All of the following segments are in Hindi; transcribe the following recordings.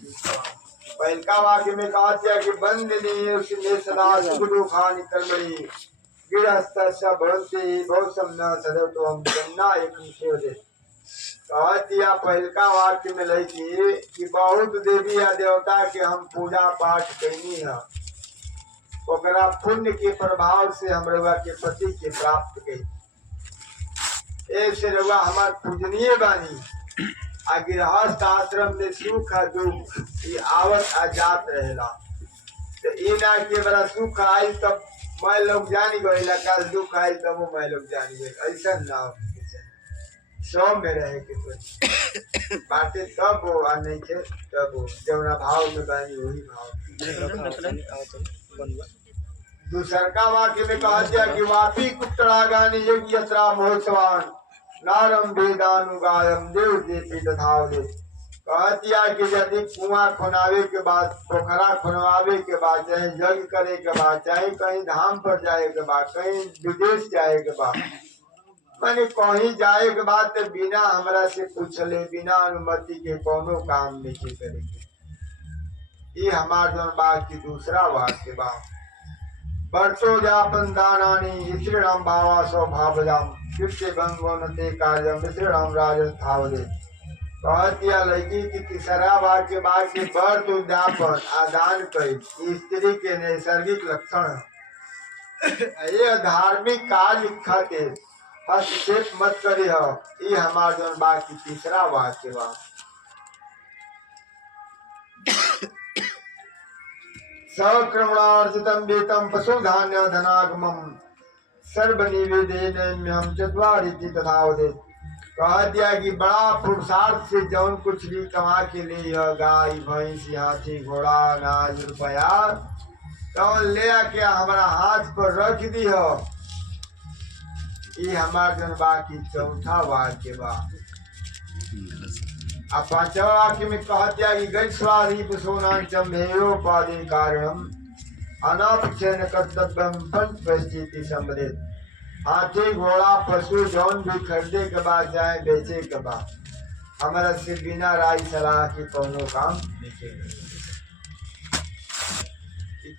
पहलका वाक्य में कहा था कि बंदनी उसने सदा सुख दुखानि कर्मणि गृहस्थ भवन्ति भवसम न सदैव तो हम जन्ना एक दे कहा दिया। पहलका वाक्य में लगी कि बहुत देवी या देवता के हम पूजा पाठ कैनी है, ओकरा पुण्य के प्रभाव से हम रउआ के पति के प्राप्त कई ऐसे रउआ हमार पूजनीय बानी। आ गृहस्थ आश्रम में सुख आ दुख ये आवत आजात रहेला, तो ये ना कि बड़ा सुख आई तब मैं लोग जानी गई, कल दुख आई तब वो मैं लोग जानी गई, ऐसा ना हो। सौ में रहे के बातें तब हो और नहीं थे तब हो, जौना भाव में बानी वही भाव। दूसर का वाक्य में कहा दिया कि वापी कुट्टरागानी यज्ञ यत्रा महोत्सवान नारम वेदानुगायम देव देती तथावदे। कह दिया कि यदि कुआं खुनावे के बाद, पोखरा खुनवावे के बाद, चाहे यज्ञ करे के बाद, चाहे कहीं धाम पर जाए के बाद, कहीं विदेश जाए के बाद, माने कहीं जाए के बाद तो बिना हमरा से पूछले, बिना अनुमति के कोनो काम नहीं करेंगे। ये हमार जन बात की दूसरा वाक्य बा। वर्षो जापन दानानी श्रीराम भावा स्वभावजाम कृष्य गंगो नते कार्यम श्रीराम राज थावदे। कहतिया लड़की की तीसरा वाक्य बाद के वर्ष उद्यापन आदान कई स्त्री के नैसर्गिक लक्षण ये धार्मिक कार्य खातिर हस्तक्षेप मत करे हो। ये हमार जन बात की तीसरा वाक्य बा। सक्रमणार्जितम वेतम पशु धान्य धनागमम सर्वनिवेदेन चत्वारिति तथावदे। कह दिया कि बड़ा पुरुषार्थ से जौन कुछ भी कमा के लिए गाय भैंस हाथी घोड़ा अनाज रुपया तो ले आके हमारा हाथ पर रख दी हो। ये हमार जन बाकी चौथा वाक्य बा। अब पांचवा वाक्य में कहा दिया कि गैस्वादीप सोनाचम्भेयोपादि कारणम अनापचयन कर्तव्यम पंच परिस्थिति संबंधित। हाथी घोड़ा पशु जौन भी खरीदे के बाद चाहे बेचे के बाद हमारा से बिना राय सलाह के कोनो काम नहीं।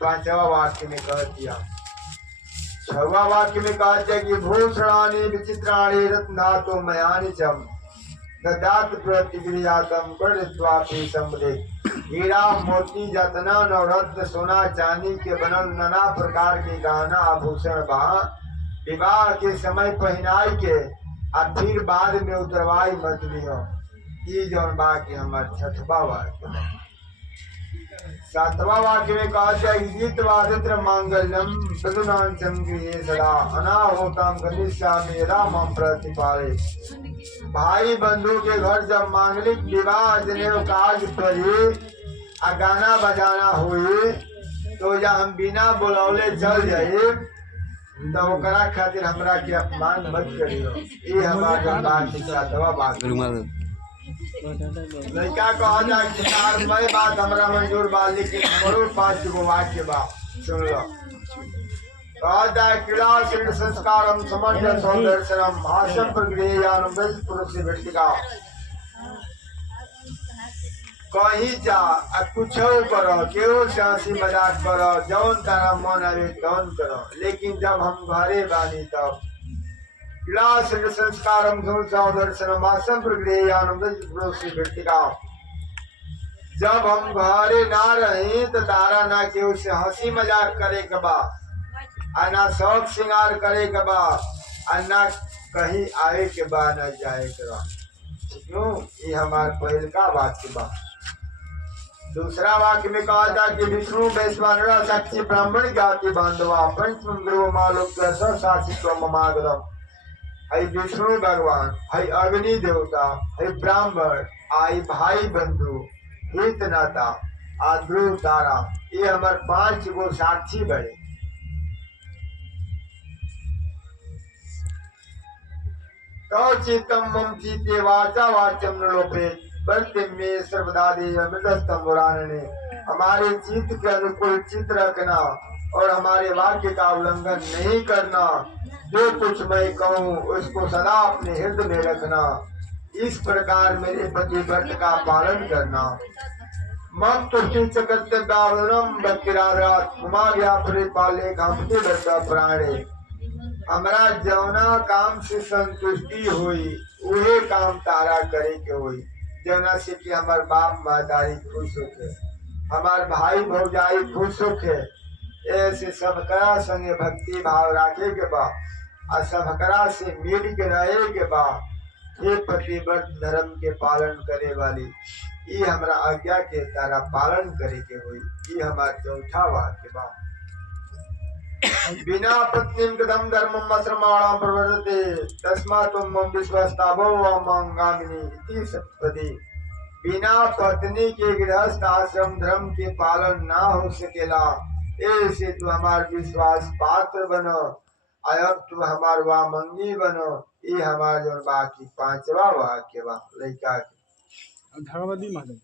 पांचवा वाक्य में कह दिया। छठवा वाक्य में कहा दिया कि भूषणानि विचित्राणि रत्नातो मयानि चम ददात प्रतिक्रियातम कृत्वापि संबंधित। हीरा मोती जतनन और रत्न सोना चांदी के बनल नाना प्रकार के गहना आभूषण बा विवाह के समय पहनाई के और फिर बाद में उतरवाई मत लियो। ये जौन बा के हमार छठवा वाक्य। सातवा वाक्य में कहा जाए गीत वादित्र मांगल्यम बदुनान चंद्रिये सदा अनाहोतम गणेशामि रामम प्रतिपाले। भाई बंधु के घर जब मांगलिक विवाह जनेऊ काज पड़ी आ गाना बजाना हुई तो या हम बिना बुलौले चल जाए तो ओकरा खातिर हमरा के अपमान मत करियो। ये हमारा बात सातवा बात। लड़का कहा जाए कि यार मैं बात हमरा मंजूर बा लेकिन हमरो 5 गो वाक्य बा सुन लो। कहा जाए क्रीड़ा श्री संस्कारम समंजन सौंदर्शनम भाषण प्रक्रियानम वेद पुरुष से व्यक्तिका। कहीं जा कुछ करो केहू से हंसी मजाक करो जौन तारा मन आवे तौन करो, लेकिन जब हम घरे बानी तब क्रीड़ा श्री संस्कारम सौंदर्शनम भाषण प्रक्रियानम वेद पुरुष से व्यक्तिका। जब हम घरे ना रहे तो तारा ना केहू से हंसी मजाक करे के बा, ना शौक श्रृंगार करे के बा, ना कहीं आए के बा, न जाए के बा। क्यों? ये हमार पहल का वाक्य बा। दूसरा वाक्य में कहा था कि विष्णु वैश्वानरा साक्षी ब्राह्मण जाति बांधवा पंचमंद्रो मालोक साक्षी ममागरम। है विष्णु भगवान, है अग्नि देवता, है ब्राह्मण, आई भाई बंधु, हित नाता, आ ध्रुव तारा, ये हमार 5 गो साक्षी बड़े। तो चित्तम मम चित्ते वाचा वाचम न लोपेत बल्कि में सर्वदा दे अमृतस्तम पुराणे। हमारे चित्त के अनुकूल चित्त रखना और हमारे वाक्य का उल्लंघन नहीं करना। जो कुछ मैं कहूँ उसको सदा अपने हृदय में रखना। इस प्रकार मेरे पति व्रत का पालन करना। मम तुष्टि कर्तव्यावरणम व्यक्तिरारात ममा व्यापरे पाले कामते बद्धा प्राणे। हमरा जौना काम से संतुष्टि हुई वही काम तारा करे के हुई। जौना से कि हमार बाप महतारी खुश होके, हमार भाई भौजाई खुश होके, ऐसे सबकरा संगे भक्ति भाव राखे के बा और सबकरा से मिल के रहे के बा। हे प्रतिव्रत धर्म के पालन करे वाली, ये हमरा आज्ञा के तारा पालन करे के हुई। ये हमार चौथा वाक्य बा। बिना पत्नीम कदम धर्मम असरमाणम प्रवर्तते तस्मात् तुम विश्वस्ताभो मंगामिनी इति सप्तपदी। बिना पत्नी के गृहस्थ आश्रम धर्म के पालन ना हो सकेला। ऐसे तू हमार विश्वास पात्र बनो, अब तू हमार वामंगी बनो। ये हमार जो बाकी पांचवा वाक्य बा लइका के। धर्मदी महाराज